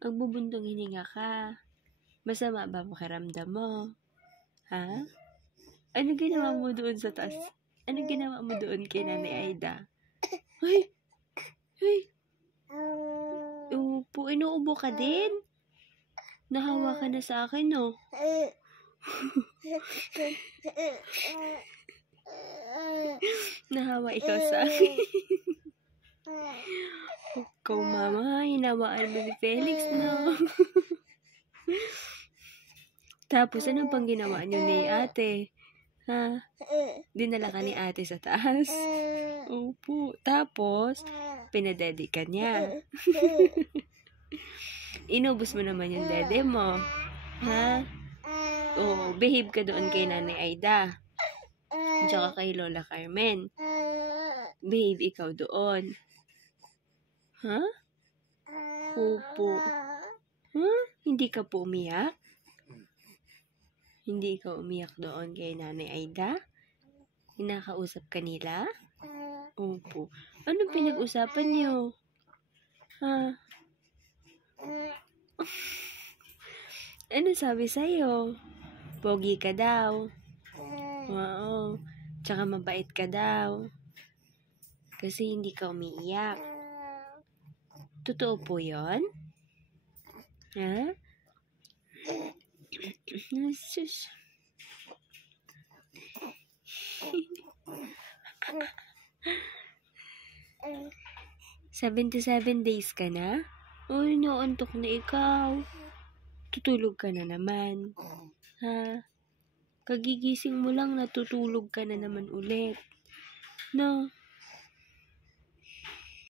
Magbubuntong hininga ka. Masama ba pakiramdam mo? Ha? Ano ginawa mo doon sa taas? Ano ginawa mo doon kay Nanay Aida? Ay! Ay! Upo, inuubo ka din? Nahawa ka na sa akin, no? Nahawa ikaw sa akin. Ikaw, mama, hinawaan mo ni Felix, no? Tapos, ano pang ginawa niyo ni ate? Ha? Dinala ka ni ate sa taas? Opo. Tapos, pinadedi ka niya. Inubos mo naman yung dede mo. Ha? Oo, behave ka doon kay Nanay Aida. Tsaka kay Lola Carmen. Behave ikaw doon. Ha? Opo. Ha? Hindi ka po umiyak? Hindi ikaw umiyak doon kay Nanay Aida? Hinakausap ka nila? Opo. Anong pinag-usapan niyo? Ha? Ano sabi sa'yo? Pogi ka daw. Wow. Tsaka mabait ka daw. Kasi hindi ka umiiyak. Totoo po yun? Ha? Sus. 77 days ka na? Uy, naantok na ikaw. Tutulog ka na naman. Ha? Kagigising mo lang, natutulog ka na naman ulit. No?